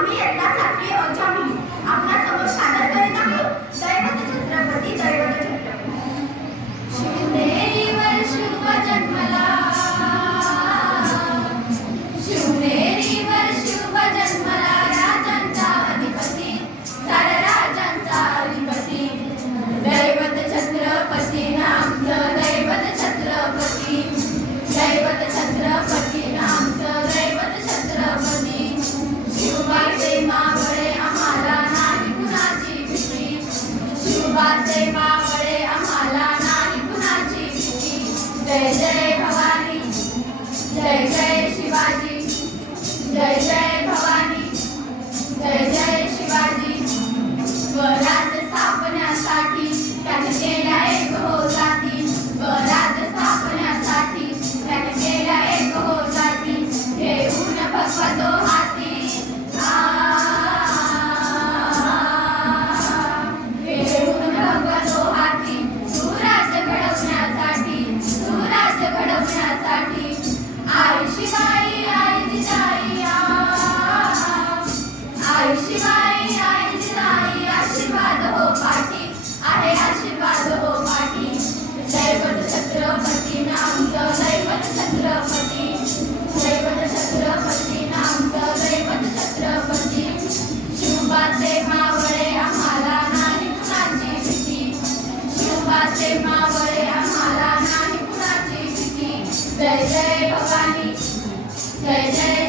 आम्ही इयत्ता 7वी अ च्या मुली आपल्यासमोर सादर करीत आहोत दैवत छत्रपती दैवत छत्रपती. शिवनेरीवर शिव जन्मला, शिवनेरीवर शिव जन्मला, राजांचा अधिपती, साऱ्या राजांचा अधिपती. दैवत छत्रपती नामचं दैवत छत्रपती, दैवत छत्रपती नामचं दैवत छत्रपती. शिवबाचे मावळे आम्हाला नाही कुणाची भीती, शिवबाचे मावळे आम्हाला नाही कुणाची भीती. जय जय भवानी, जय जय शिवाजी, जय जय भवानी, जय जय शिवाजी. स्वराज्य स्थापण्यासाठी त्याने केल्या एक हो जाती, स्वराज्य स्थापण्यासाठी त्याने केल्या एक हो जाती. घेऊन भगवा तो हाती, घेऊन भगवा तो हाती. सुराज्य घडवण्यासाठी, सुराज्य घडवण्यासाठी. आई शिवाई आई जिजाई, आई शिवाई आई जिजाई. आशीर्वाद हो पाठी, आहे आशीर्वाद हो पाठी. दैवत छत्रपती नामचं दैवत छत्रपती, दैवत छत्रपती नामचं दैवत छत्रपती. शिवबाचे मावळे आम्हाला नाही कुणाची भीती, शिवबाचे मावळे आम्हाला नाही कुणाची भीती. जय जय भवानी, जय जय